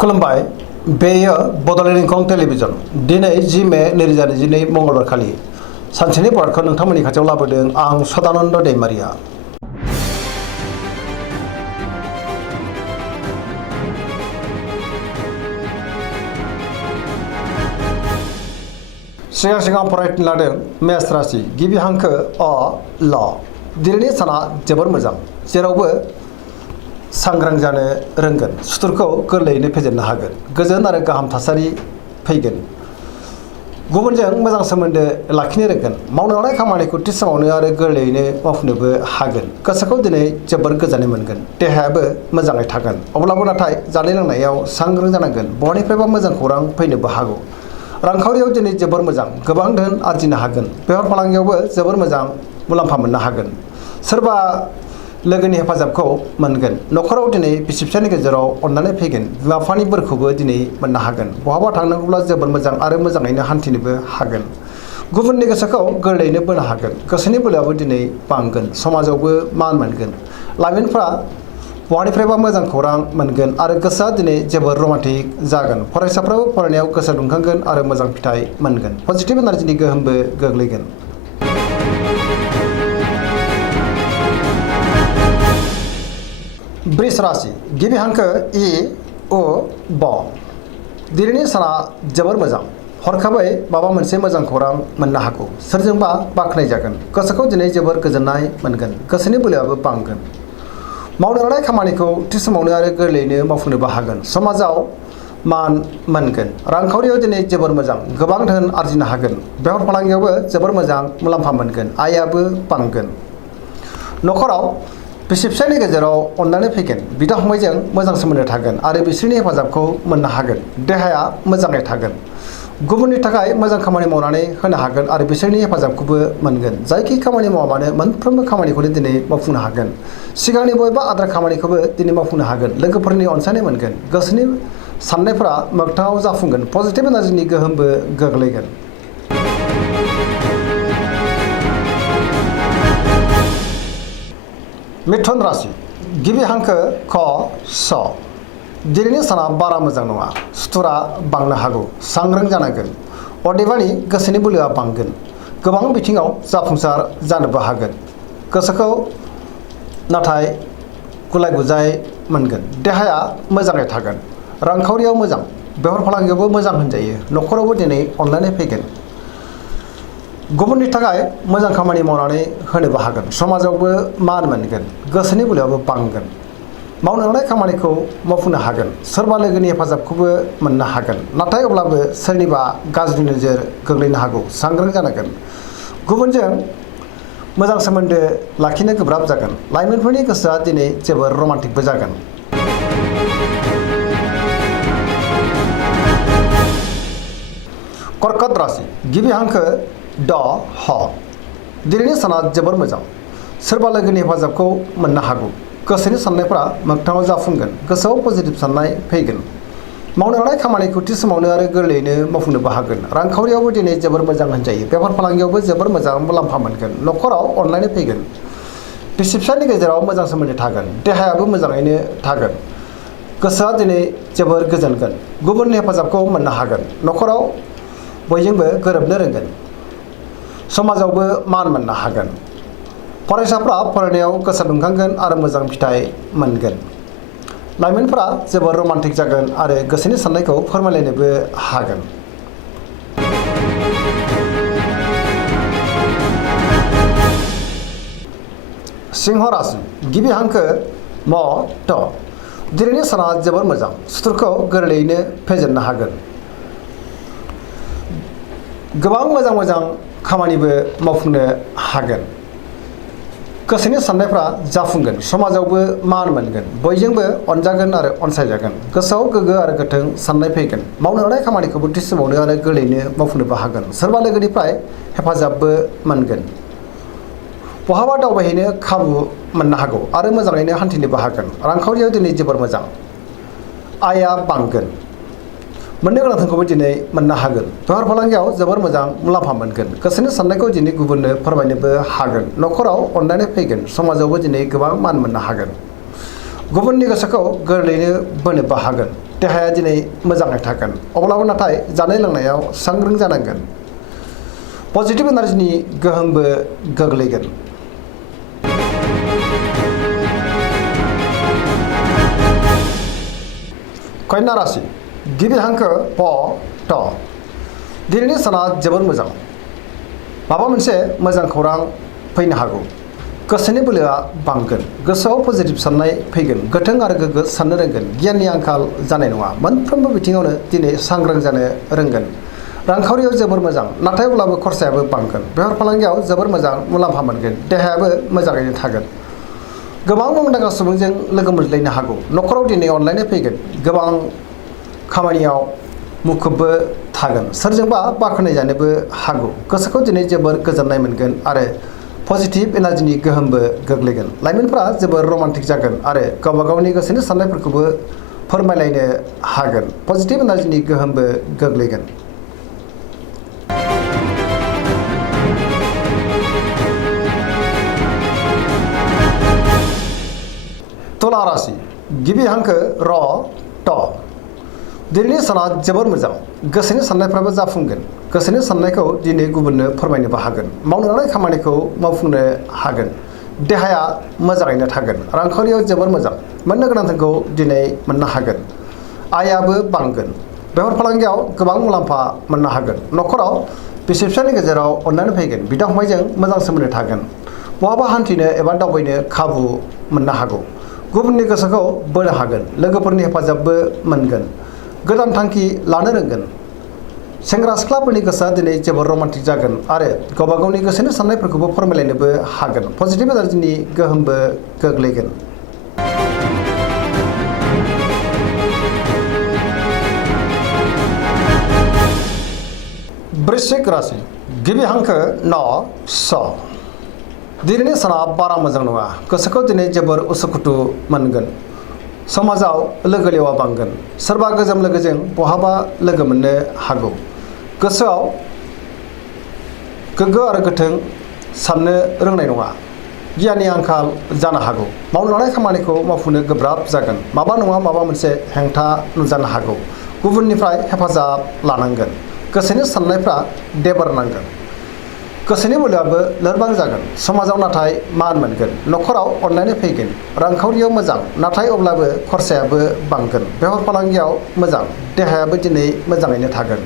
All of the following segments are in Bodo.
खुलुमबाय बेयो बड'लेण्ड इंखं टेलिभिजन दिनै 10 मे 2022 मंगलबार खालि सानसेनि बरादखौ नोंथांमोननि खाथियाव लाबोदों आं सदानन्द दैमारिया। सिगां फरायनो लादों मेष राशि गिबि हांखो अ ल दिनैनि साना जोबोर मोजां जेरावबो सांग्रां जानो रोंगोन सुथुरखौ गोरलैयैनो फेजेननो हागोन गोजोन आरो गाहाम थासारि फैगोन गुबुनजों मोजां सोमोन्दो लाखिनो रोंगोन मावनो लानाय खामानिखौ थि समावनो आरो गोरलैयैनो मावफुंनोबो हागोन गोसोखौ दिनै जोबोर गोजोननाय मोनगोन देहायाबो मोजाङै थागोन अब्लाबो नाथाय जानाय लोंनायाव सांग्रां जानांगोन बहानिफ्रायबा मोजां खौरां फैनोबो हागौ रांखावरियाव दिनै जोबोर मोजां गोबां धोन आरजिनो हागोन बेफार फालांगियावबो जोबोर मोजां मुलाम्फा मोननो हागोन सोरबा लोगोनि हेफाजाबखौ मोनगोन न'खराव दिनै बिसि फिसायनि गेजेराव अननानै फैगोन बिमा बिफानि बोरखौबो दिनै मोननो हागोन बहाबा थांनांगौब्ला जोबोर मोजां आरो मोजाङैनो हान्थिनोबो हागोन गुबुननि गोसोखौ गोरलैयैनो बोनो हागोन गोसोनि बोलोआबो दिनै बांगोन समाजावबो मान मोनगोन लाइमोनफ्रा बहानिफ्रायबा मोजां खौरां मोनगोन आरो गोसोआ दिनै जोबोर रमान्टिक जागोन फरायसाफ्राबो फरायनायाव गोसो दुंखांगोन आरो मोजां फिथाइ मोनगोन पजिटिभ एनार्जिनि गोहोमबो गोग्लैगोन। वृष राशि गिबि हांखो इ उ ब दिनैनि साना जोबोर मोजां हरखाबै माबा मोनसे मोजां खौरां मोननो हागौ सोरजोंबा बाख्नाय जागोन गोसोखौ दिनै जोबोर गोजोननाय मोनगोन गोसोनि बोलोआबो बांगोन मावनो लानाय खामानिखौ थि समावनो आरो गोरलैयैनो मावफुंनोबो हागोन समाजाव मान मोनगोन रांखावरियाव दिनै जोबोर मोजां गोबां धोन आरजिनो हागोन बेफार फालांगियावबो जोबोर मोजां मुलाम्फा मोनगोन आयाबो बांगोन न'खराव बिसि फिसायनि गेजेराव अननानै फैगोन बिदा फंबायजों मोजां सोमोन्दो थागोन आरो बिसोरनि हेफाजाबखौ मोननो हागोन देहाया मोजाङै थागोन गुबुननि थाखाय मोजां खामानि मावनानै होनो हागोन आरो बिसोरनि हेफाजाबखौबो मोनगोन जायखि खामानि मावा मानो मोनफ्रोमबो खामानिखौनो दिनै मावफुंनो हागोन सिगांनि बबेबा आद्रा खामानिखौबो दिनै मावफुंनो हागोन लोगोफोरनि अनसायनाय मोनगोन गोसोनि साननायफोरा मोगथाङाव जाफुंगोन पजिटिभ एनार्जिनि गोहोमबो गोग्लैगोन। मिथुन राशि गिबि हांखो ख स दिनैनि साना बारा मोजां नङा सुथुरा बांनो हागौ सांग्रां जानांगोन अदेबानि गोसोनि बोलोआ बांगोन गोबां बिथिङाव जाफुंसार जानोबो हागोन गोसोखौ नाथाय गुलाय गुजाय मोनगोन देहाया मोजाङै थागोन रांखावरियाव मोजां बेफार फालांगियावबो मोजां होनजायो न'खरावबो दिनै अनलायनाय फैगोन गुबुननि थाखाय मोजां खामानि मावनानै होनोबो हागोन समाजावबो मान मोनगोन गोसोनि बोलोआबो बांगोन मावनो लानाय खामानिखौ मावफुंनो हागोन सोरबा लोगोनि हेफाजाबखौबो मोननो हागोन नाथाय अब्लाबो सोरनिबा गाज्रि नोजोर गोग्लैनो हागौ सांग्रां जानांगोन गुबुनजों मोजां सोमोन्दो लाखिनो गोब्राब जागोन लाइमोनफोरनि गोसोआ दिनै जोबोर रमान्टिकबो जागोन। कर्कट राशि गिबि हांखो ड ह दिनैनि साना जोबोर मोजां सोरबा लोगोनि हेफाजाबखौ मोननो हागौ गोसोनि साननायफ्रा मोगथाङाव जाफुंगोन गोसोआव पजिटिभ साननाय फैगोन मावनो लानाय खामानिखौ थि समावनो आरो गोरलैयैनो मावफुंनोबो हागोन रांखावरियावबो दिनै जोबोर मोजां होनजायो बेफार फालांगियावबो जोबोर मोजां मुलाम्फा मोनगोन न'खराव अनलायनाय फैगोन बिसि फिसायनि गेजेराव मोजां सोमोन्दो थागोन देहायाबो मोजाङैनो थागोन गोसोआ दिनै जोबोर गोजोनगोन गुबुननि हेफाजाबखौ मोननो हागोन न'खराव बयजोंबो गोरोबनो रोंगोन समाजावबो मान मोननो हागोन फरायसाफ्रा फरायनायाव गोसो दुंखांगोन आरो मोजां फिथाइ मोनगोन लाइमोनफ्रा जोबोर रमान्टिक जागोन आरो गोसोनि साननायखौ फोरमायलायनोबो हागोन। सिंह राशि गिबि हांखो म ट दिनैनि साना जोबोर मोजां सुथुरखौ गोरलैयैनो फेजेननो हागोन गोबां मोजां खामानिबो मावफुंनो हागोन गोसोनि साननायफ्रा जाफुंगोन समाजावबो मान मोनगोन बयजोंबो अनजागोन आरो अनसायजागोन गोसोआव गोग्गो आरो गोथों साननाय फैगोन मावनो लानाय खामानिखौबो थि समावनो आरो गोरलैयैनो मावफुंनोबो हागोन सोरबा लोगोनिफ्राय हेफाजाबबो मोनगोन बहाबा दावबायहैनो खाबु मोननो हागौ आरो मोजाङैनो हान्थिनोबो हागोन रांखावरियाव दिनै जोबोर मोजां आयआ बांगोन मोननो गोनां धोनखौबो दिनै मोननो हागोन बेफार फालांगियाव जोबोर मोजां मुलाम्फा मोनगोन गोसोनि साननायखौ दिनै गुबुननो फोरमायनोबो हागोन न'खराव अनलायनाय फैगोन समाजावबो दिनै गोबां मान मोननो हागोन गुबुननि गोसोखौ गोरलैयैनो बोनोबो हागोन देहाया दिनै मोजाङै थागोन। अब्लाबो नाथाय जानाय लोंनायाव सांग्रां जानांगोन। पजिटिभ एनार्जिनि गोहोमबो गोग्लैगोन। कन्या राशि गिबि हांखो प ट दिनैनि साना जोबोर मोजां। माबा मोनसे मोजां खौरां फैनो हागौ। गोसोनि बोलोआ बांगोन। गोसोआव पजिटिभ साननाय फैगोन। गोथों आरो गोग्गो साननो रोंगोन। गियाननि आंखाल जानाय नङा। मोनफ्रोमबो बिथिङावनो दिनै सांग्रां जानो रोंगोन। रांखावरियाव जोबोर मोजां, नाथाय अब्लाबो खरसायाबो बांगोन। बेफार फालांगियाव जोबोर मोजां मुलाम्फा मोनगोन। देहायाबो मोजाङैनो थागोन। गोबां मुंदांखा सुबुंजों लोगो मोनज्लायनो हागौ। न'खराव दिनै अनलायनाय फैगोन। गोबां खामानियाव मुखुबबो थागोन। सोरजोंबा बाख्नायजानोबो हागौ। गोसोखौ दिनै जोबोर गोजोननाय मोनगोन आरो पजिटिभ एनार्जिनि गोहोमबो गोग्लैगोन। लाइमोनफोरा जोबोर रमान्टिक जागोन आरो गावबा गावनि गोसोनि साननायफोरखौबो फोरमायलायनो हागोन। पजिटिभ एनार्जिनि गोहोमबो गोग्लैगोन। तुला राशि गिबि हांखो र ट दिनैनि साना जोबोर मोजां। गोसोनि साननायफ्राबो जाफुंगोन। गोसोनि साननायखौ दिनै गुबुननो फोरमायनोबो हागोन। मावनो लानाय खामानिखौ मावफुंनो हागोन। देहाया मोजाङैनो थागोन। रांखावरियाव जोबोर मोजां। मोननो गोनांखौ दिनै मोननो हागोन। आयाबो बांगोन। बेफार फालांगियाव गोबां मुलाम्फा मोननो हागोन। न'खराव बिसि फिसायनि गेजेराव अननानै फैगोन। बिदा फंबायजों मोजां सोमोन्दो थागोन। बहाबा हान्थिनो एबा दावबायनो खाबु मोननो हागौ। गुबुननि गोसोखौ बोनो हागोन। लोगोफोरनि हेफाजाबबो मोनगोन। गोदान थांखि लानो रोंगोन। सेंग्रा सिख्लाफोरनि गोसोआ दिनै जोबोर रमान्टिक जागोन आरो गावबा गावनि गोसोनि साननायफोरखौबो फोरमायलायनोबो हागोन। पजिटिभ एनार्जिनि गोहोमबो गोग्लैगोन। वृश्चिक राशि गिबि हांखो न स दिनैनि साना बारा मोजां नङा। गोसोखौ दिनै जोबोर उसुखुथु मोनगोन। समाजाव लोगो लेवा बांगोन। सोरबा गोजाम लोगोजों बहाबा लोगो मोननो हागौ। गोसोआव गोग्गो आरो गोथों साननो रोंनाय नङा। गियाननि आंखाल जानो हागौ। मावनो लानाय खामानिखौ मावफुंनो गोब्राब जागोन। माबा नङा माबा मोनसे हेंथा नुजानो हागौ। गुबुननिफ्राय हेफाजाब लानांगोन। गोसोनि साननायफ्रा देबारनांगोन। गोसोनि बोलोआबो लोरबां जागोन। समाजाव नाथाय मान मोनगोन। न'खराव अनलायनाय फैगोन। रांखावरियाव मोजां, नाथाय अब्लाबो खरसायाबो बांगोन। बेफार फालांगियाव मोजां। देहायाबो दिनै मोजाङैनो थागोन।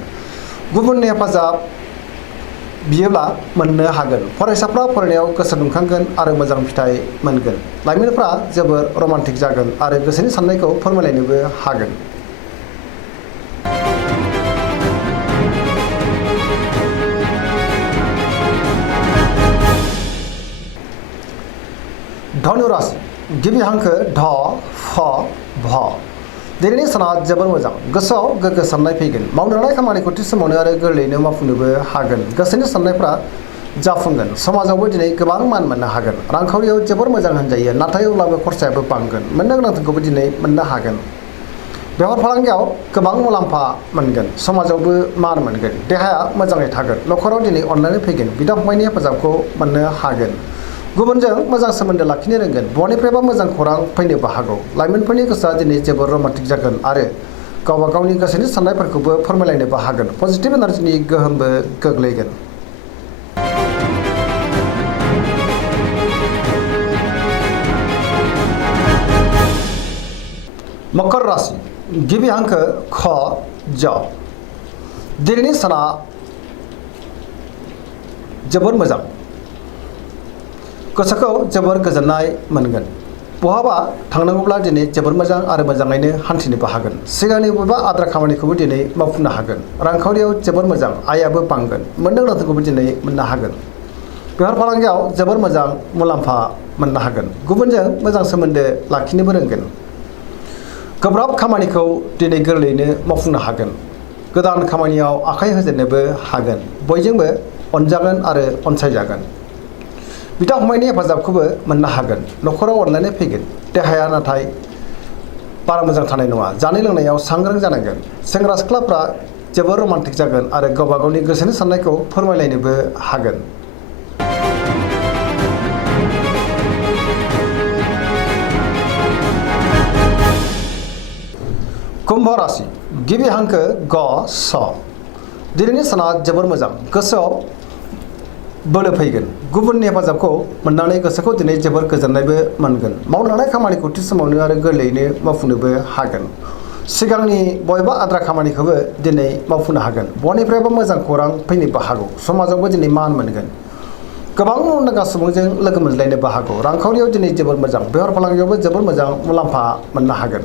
गुबुननि हेफाजाब बियोब्ला मोननो हागोन। फरायसाफ्रा फरायनायाव गोसो दुंखांगोन आरो मोजां फिथाइ मोनगोन। लाइमोनफ्रा जोबोर रमान्टिक जागोन आरो गोसोनि साननायखौ फोरमायलायनोबो हागोन। धनु राशि गिबि हांखो ध फ भ दिनैनि साना जोबोर मोजां। गोसोआव गोग्गो साननाय फैगोन। मावनो लानाय खामानिखौ थि समावनो आरो गोरलैयैनो मावफुंनोबो हागोन। गोसोनि साननायफ्रा जाफुंगोन। समाजावबो दिनै गोबां मान मोननो हागोन। रांखावरियाव जोबोर मोजां होनजायो, नाथाय अब्लाबो खरसायाबो बांगोन। मोननो गोनांखौबो दिनै मोननो हागोन। बेफार फालांगियाव गोबां मुलाम्फा मोनगोन। समाजावबो मान मोनगोन। देहाया मोजाङै थागोन। न'खराव दिनै अननानै फैगोन। बिदा फंबायनि हेफाजाबखौ मोननो हागोन। गुबुनजों मोजां सोमोन्दो लाखिनो रोंगोन। बहानिफ्रायबा मोजां खौरां फैनोबो हागौ। लाइमोनफोरनि गोसोआ दिनै जोबोर रमान्टिक जागोन आरो गावबा गावनि गोसोनि साननायफोरखौबो फोरमायलायनोबो हागोन। पजिटिभ एनार्जिनि गोहोमबो गोग्लैगोन। मकर राशि गिबि हांखो ख ज दिनैनि साना जोबोर मोजां। गोसोखौ जोबोर गोजोननाय मोनगोन। बहाबा थांनांगौब्ला दिनै जोबोर मोजां आरो मोजाङैनो हान्थिनोबो हागोन। सिगांनि बबेबा आद्रा खामानिखौबो दिनै मावफुंनो हागोन। रांखावरियाव जोबोर मोजां। आयाबो बांगोन। मोननो गोनांखौबो दिनै मोननो हागोन। बेफार फालांगियाव जोबोर मोजां मुलाम्फा मोननो हागोन। गुबुनजों मोजां सोमोन्दो लाखिनोबो रोंगोन। गोब्राब खामानिखौ दिनै गोरलैयैनो मावफुंनो हागोन। गोदान खामानियाव आखाइ होजेननोबो हागोन। बयजोंबो अनजागोन आरो अनसायजागोन। बिदा फंबायनि हेफाजाबखौबो मोननो हागोन। न'खराव अनलायनाय फैगोन। देहाया नाथाय बारा मोजां थानाय नङा। जानाय लोंनायाव सांग्रां जानांगोन। सेंग्रा सिख्लाफ्रा जोबोर रमान्टिक जागोन आरो गावबा गावनि गोसोनि साननायखौ फोरमायलायनोबो हागोन। कुम्भ राशि गिबि हांखो ग स दिनैनि साना जोबोर मोजां गोसोआव बोलो फैगोन गुबुननि हेफाजाबखौ मोननानै गोसोखौ दिनै जोबोर गोजोननायबो मोनगोन मावनो हानाय खामानिखौ थि समावनो आरो गोरलैयैनो मावफुंनोबो हागोन सिगांनि बबेबा आद्रा खामानिखौबो दिनै मावफुंनो हागोन बनिफ्रायबो मोजां खौरां फैनोबो हागौ समाजावबो दिनै मान मोनगोन गोबां मुंदांखा सुबुंजों लोगो मोनज्लायनोबो हागौ रांखावरियाव दिनै जोबोर मोजां बेफार फालांगियावबो जोबोर मोजां मुलाम्फा मोननो हागोन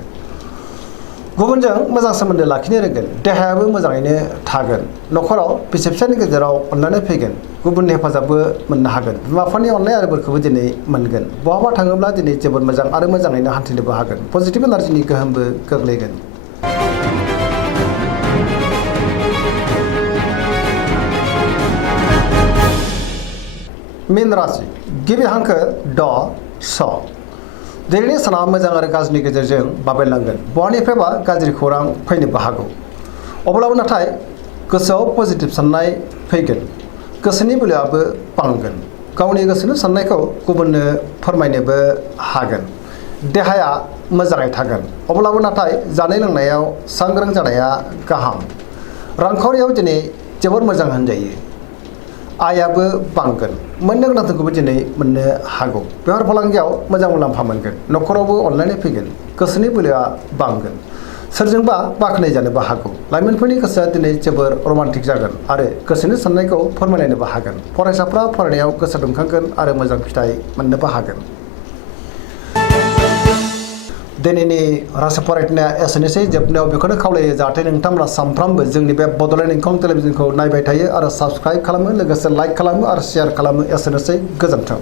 गुबुनजों मोजां सोमोन्दो लाखिनो रोंगोन देहायाबो मोजाङैनो थागोन न'खराव बिसि फिसायनि गेजेराव अनलायनाय फैगोन गुबुननि हेफाजाबबो मोननो हागोन बिमा बिफानि अननाय आरो बोरखौबो दिनै मोनगोन बहाबा थाङोब्ला दिनै जोबोर मोजां आरो मोजाङैनो हान्थिनोबो हागोन पजिटिभ एनार्जिनि गोहोमबो गोग्लैगोन मीन राशि गिबि हांखो ड स दिनैनि साना मोजां आरो गाज्रिनि गेजेरजों बाबेरलांगोन बहानिफ्रायबा गाज्रि खौरां फैनोबो हागौ अब्लाबो नाथाय गोसोआव पजिटिभ साननाय फैगोन गोसोनि बोलोआबो बांगोन गावनि गोसोनि साननायखौ गुबुननो फोरमायनोबो हागोन देहाया मोजाङै थागोन अब्लाबो नाथाय जानाय लोंनायाव सांग्रां जानाया गाहाम रांखावरियाव दिनै जोबोर मोजां होनजायो आयाबो बांगोन मोननो गोनांखौबो दिनै मोननो हागौ बेफार फालांगियाव मोजां मुलाम्फा मोनगोन न'खरावबो अनलायनाय फैगोन गोसोनि बोलोआ बांगोन सोरजोंबा बाख्नाय जानोबो हागौ लाइमोनफोरनि गोसोआ दिनै जोबोर रमान्टिक जागोन आरो गोसोनि साननायखौ फोरमायलायनोबो हागोन फरायसाफ्रा फरायनायाव गोसो दुंखांगोन आरो मोजां फिथाइ मोननोबो हागोन दिनैनि राशि फरायनाया एसेनोसै जोबनायाव बेखौनो खावलायो जाहाथे नोंथांमोना सानफ्रामबो जोंनि बे बड'लेण्ड इंखं टेलिभिजनखौ नायबाय थायो आरो साबस्क्राइब खालामो लोगोसे लाइक खालामो आरो शेयार खालामो एसेनोसै गोजोन्थों।